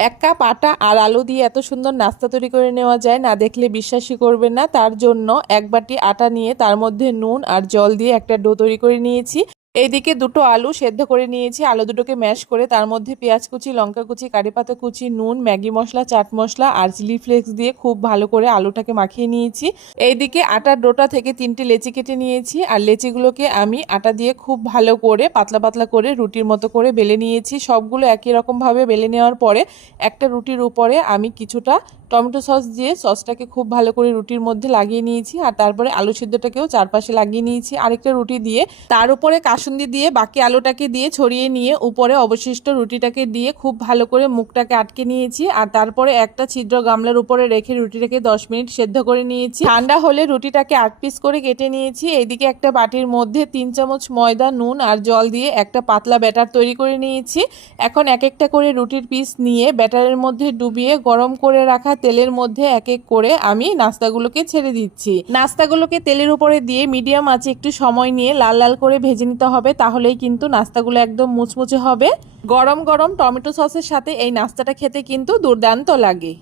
এক কাপ আটা আর আলু দিয়ে এত সুন্দর নাস্তা তৈরি করে নেওয়া যায়, না দেখলে বিশ্বাসই করবেন না। তার জন্য এক বাটি আটা নিয়ে তার মধ্যে নুন আর জল দিয়ে একটা ডো তৈরি করে নিয়েছি। এইদিকে দুটো আলু সেদ্ধ করে নিয়েছি। আলু দুটোকে ম্যাশ করে তার মধ্যে পেঁয়াজ কুচি, লঙ্কা কুচি, কারিপাতা কুচি, নুন, ম্যাগি মশলা, চাট মশলা আর চিলি ফ্লেক্স দিয়ে খুব ভালো করে আলুটাকে মাখিয়ে নিয়েছি। এইদিকে আটার ডোটা থেকে 3টে লেচি কেটে নিয়েছি আর লেচিগুলোকে আমি আটা দিয়ে খুব ভালো করে পাতলা পাতলা করে রুটির মতো করে বেলে নিয়েছি। সবগুলো একই রকম ভাবে বেলে নেওয়ার পরে একটা রুটির উপরে আমি কিছুটা টমেটো সস দিয়ে সসটাকে খুব ভালো করে রুটির মধ্যে লাগিয়ে নিয়েছি আর তারপরে আলু সিদ্ধটাকেও চারপাশে লাগিয়ে নিয়েছি। আরেকটা রুটি দিয়ে তার উপরে কাসুন্দি দিয়ে বাকি আলুটাকে দিয়ে ছড়িয়ে নিয়ে উপরে অবশিষ্ট রুটিটাকে দিয়ে খুব ভালো করে মুখটাকে আটকে নিয়েছি আর তারপরে একটা ছিদ্র গামলার উপরে রেখে রুটিটাকে 10 মিনিট সেদ্ধ করে নিয়েছি। ঠান্ডা হলে রুটিটাকে 8 পিস করে কেটে নিয়েছি। এইদিকে একটা বাটির মধ্যে 3 চামচ ময়দা, নুন আর জল দিয়ে একটা পাতলা ব্যাটার তৈরি করে নিয়েছি। এখন এক একটা করে রুটির পিস নিয়ে ব্যাটারের মধ্যে ডুবিয়ে গরম করে রাখা তেলের মধ্যে এক এক করে আমি নাস্তাগুলোকে ছেড়ে দিচ্ছি। নাস্তাগুলোকে তেলের উপরে দিয়ে মিডিয়াম আঁচে একটু সময় নিয়ে লাল লাল করে ভেজে নিতে হবে, তাহলেই কিন্তু নাস্তাগুলো একদম মুচমুচে হবে। গরম গরম টমেটো সসের সাথে এই নাস্তাটা খেতে কিন্তু দুর্দান্ত লাগে।